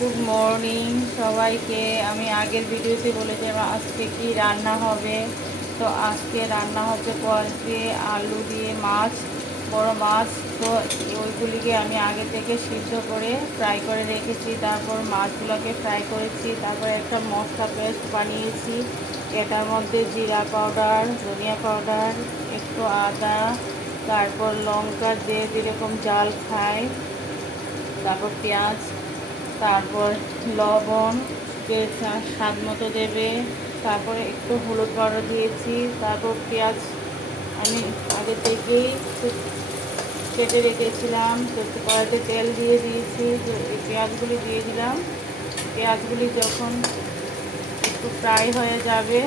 Good morning সবাইকে। আমি আগের ভিডিওতে বলেছিলাম আজকে কি রান্না হবে। তো আজকে রান্না হচ্ছে পোয়াল দিয়ে আলু দিয়ে মাছ, বড় মাছ। তো ওইগুলিকে আমি আগে থেকে সিদ্ধ করে ফ্রাই করে রেখেছি। তারপর মাছগুলোকে ফ্রাই করেছি। তারপর একটা মশলা পেস্ট বানিয়েছি। এটার মধ্যে জিরা পাউডার, ধনিয়া পাউডার, একটু আদা, তারপর লঙ্কা যে যেরকম জাল খায়, তারপর পেঁয়াজ, তারপর লবণ যে স্বাদ মতো দেবে, তারপরে একটু হলুদ পাউডার দিয়েছি। তারপর পেঁয়াজ আমি আগে থেকেই কেটে রেখেছিলাম। তো কড়াইতে তেল দিয়ে দিয়েছি, তো এই পেঁয়াজগুলি দিয়ে দিলাম। পেঁয়াজগুলি যখন একটু ফ্রাই হয়ে যাবে,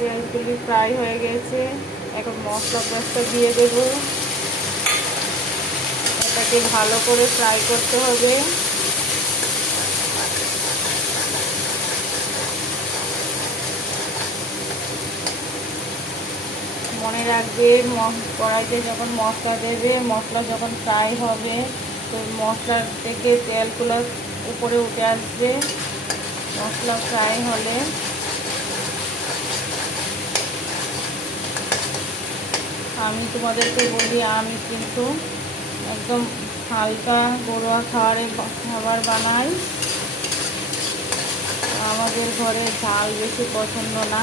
পেঁয়াজগুলি ফ্রাই হয়ে গেছে। এখন মশলা পেস্টটা দিয়ে দেবো। এটাকে ভালো করে ফ্রাই করতে হবে। মনে রাখবে, কড়াইতে যখন মশলা দেবে, মশলা যখন ফ্রাই হবে, তো মশলার থেকে তেলগুলো উপরে উঠে আসবে মশলা ফ্রাই হলে। আমি তোমাদেরকে বলি, আমি কিন্তু একদম হালকা ঘরোয়া খাবার বানাই। আমাদের ঘরে ঝাল বেশি পছন্দ না।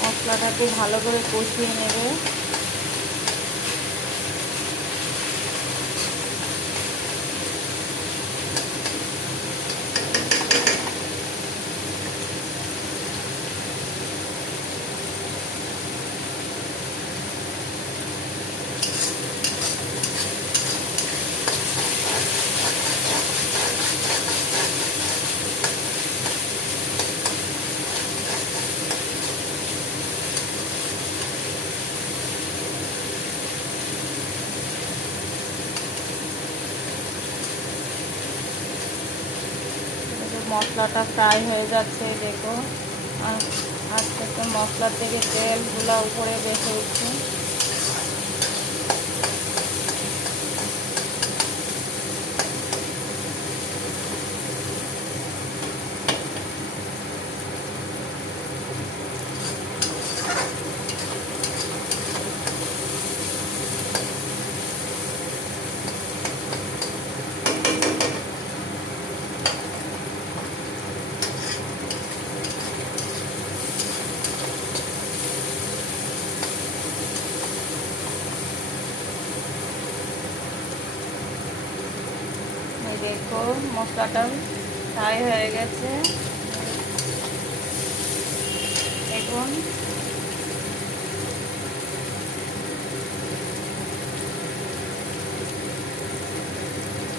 মশলাটাকে ভালো করে কষিয়ে নেবে। মশলাটা ফ্রাই হয়ে যাচ্ছে, দেখো। আর আস্তে আস্তে মশলা থেকে তেলগুলো উপরে ভেসে উঠছে। দেখো মশলাটা ফ্রাই হয়ে গেছে। এখন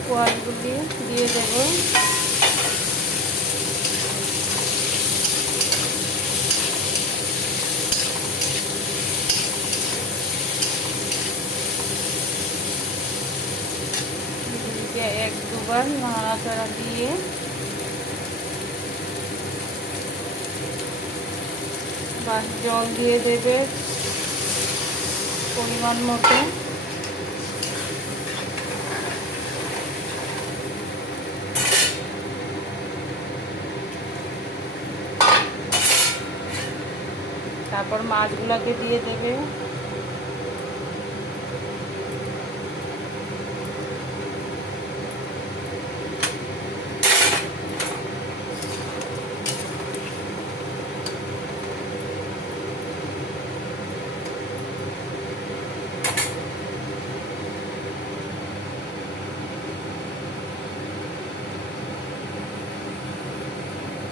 পোয়ালগুলি দিয়ে দেব। এক দুবার নাড়াচাড়া দিয়ে বাস জল দিয়ে দেবে পরিমাণ মতো। তারপর মাছগুলোকে দিয়ে দেবে।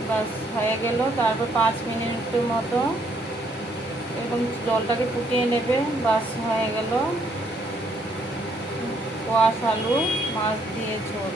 বাস হয়ে গেল। তারপর 5 মিনিটের মতো এরকম জলটাকে ফুটিয়ে নেবে। বাস হয়ে গেল কোয়াশ আলু মাছ দিয়ে ঝোল।